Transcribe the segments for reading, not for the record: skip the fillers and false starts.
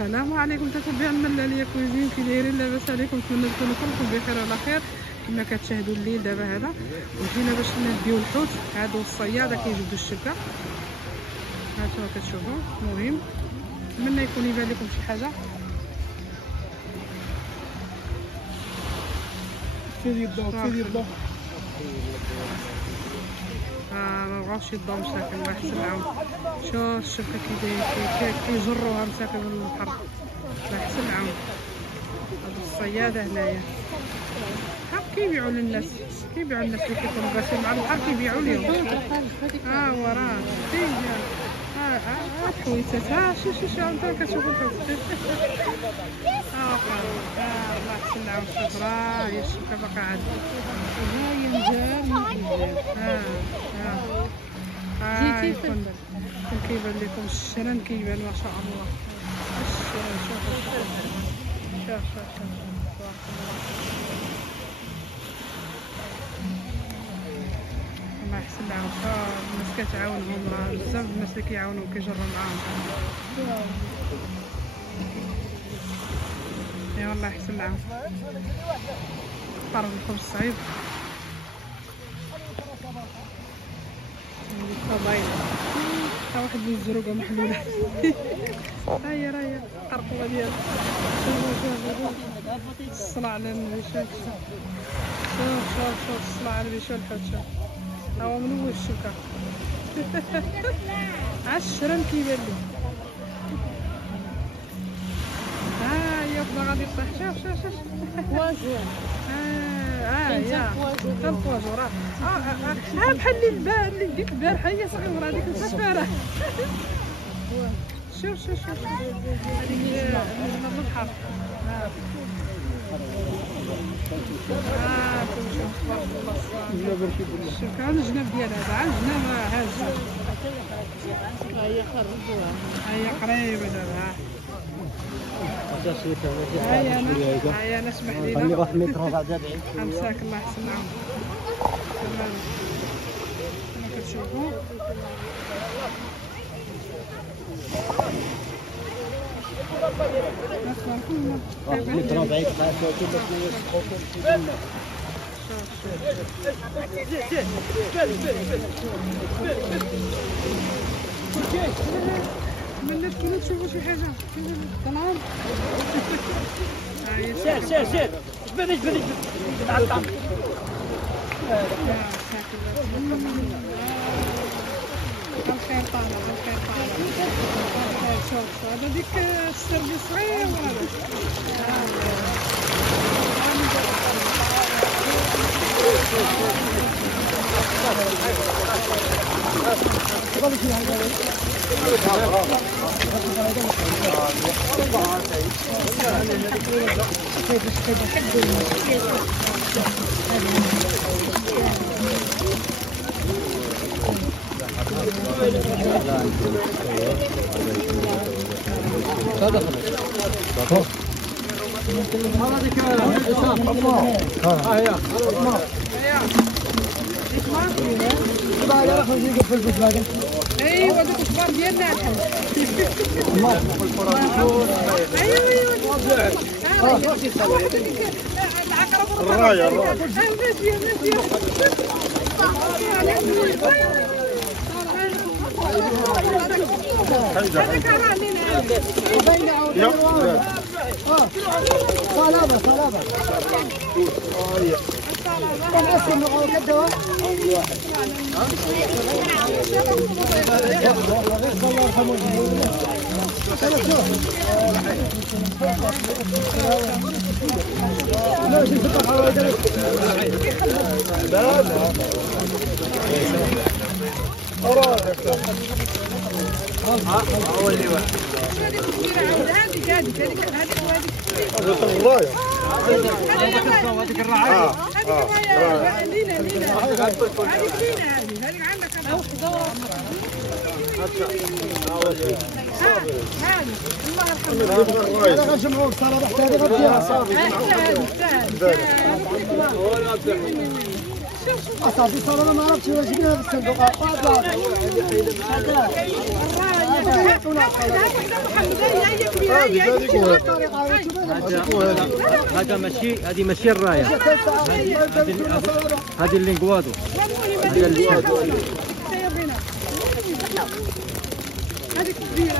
السلام عليكم متابعين الملاليه كويزين، كي دايرين؟ لاباس عليكم؟ نتمنى تكونوا كلكم بخير وعلى خير. كما كتشاهدوا الليل دابا هذا وجينا باش نديو الحوت. هادو الصياده كيجبدوا الشبكه، هانتوما كتشوفوا. المهم نتمنى يكون يبان لكم شي حاجه. سيدي الضوء سيدي الضوء. ما بغاوش يضاو مساكن، الله يحسن العون. شوف الشبكه كي داير كيجروها مساكن من البحر، الله يحسن العون. هادو الصياده هنايا كيبيعوا للناس، كيبيعوا للناس اللي كيكونوا باسين مع البحر، كيبيعوا لهم. وراه شتي الحويتات. شوف انت كتشوفوا الحوت. الله يحسن العون. شوف راه هي الشبكه باقا عاد ها هي مزال. يكون كيبان لكم الشرن، كيبان ما شاء الله الشرن. شوف تبارك الله، الله يحسن العون. الناس كتعاونهم، بزاف الناس اللي كيعاونوا كيجروا معاهم. ايوا الله يحسن العون. قرب لكم الصعيد الفضايل. تا واحد من الزروقه محلوله. ها هي راه هي القرقوه ديالها. شوف الصلاة على النبي. شوف الصلاة على النبي. شوف الحوت، شوف ها هو من اول الشبكه. الشرن كيبان لي. ها هي بدا غادي يطيح. شوف واجور. يا حتى الفواجو راه بحال اللي بديت البارحه، هي صغيره هذيك الففاره. شوف هذه هي من البحر. شوف هذا الجناب ديال هذا، عاد الجناب هاز. هي خرجوها، هي قريبه دابا. هاي انا اسمح لينا خلي واحد متر وبعد بعيد. امساك الله يحسن العون. تمام كما كتشوفوا. متر بعيد من تكونوا تشوفوا شي حاجه. تمام سير جبد تعطل. الخير طالع. شوف هذا ديك السربي صغير ايوا دوك الكبار ديالنا الحل. هذيك الرعاية لينا هذيك عندك الله يرحمه. هذا جمعوا الصلاة حتى هذه غديها صافي. صافي صلاة ما عرفتش واش جبنا في الصندوق. هذا ماشي، هذه ماشي الرايه، هذه اللينغوادو. هذا اللينغوادو. هذيك كبيرة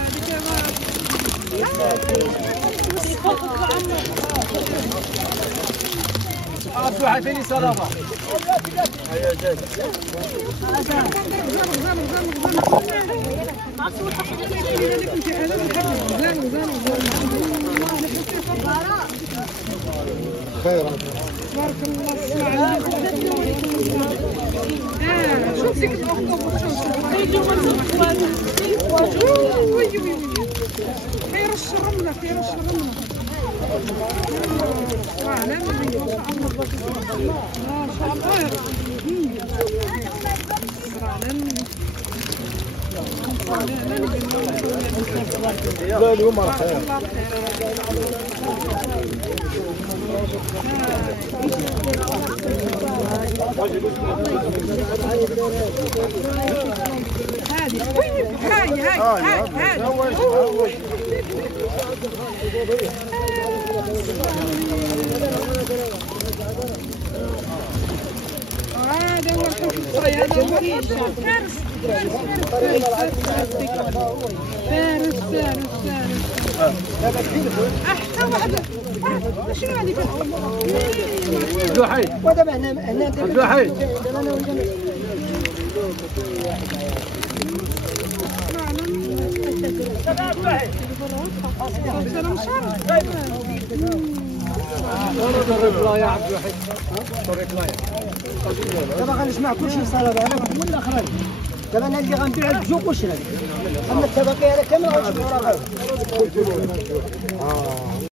هذيك واحد فيني صرافة. خير بارك الله. شوف ديك الاخطبوط، كيرش الرملة، كيرش الرملة. لا ما شاء الله. لا اليوم خير. هذا هو الحصري، هذا هو فارس أحسن واحد. شنو هذيك؟ عبد الوحيد. ودابا هنا عبد الوحيد. دابا غنسمع كلشي صار انا هو الاخرين. دابا انا اللي غنبيع الجوق وشرا. اما التبقيه هذا كامل غنشوفها راه غير.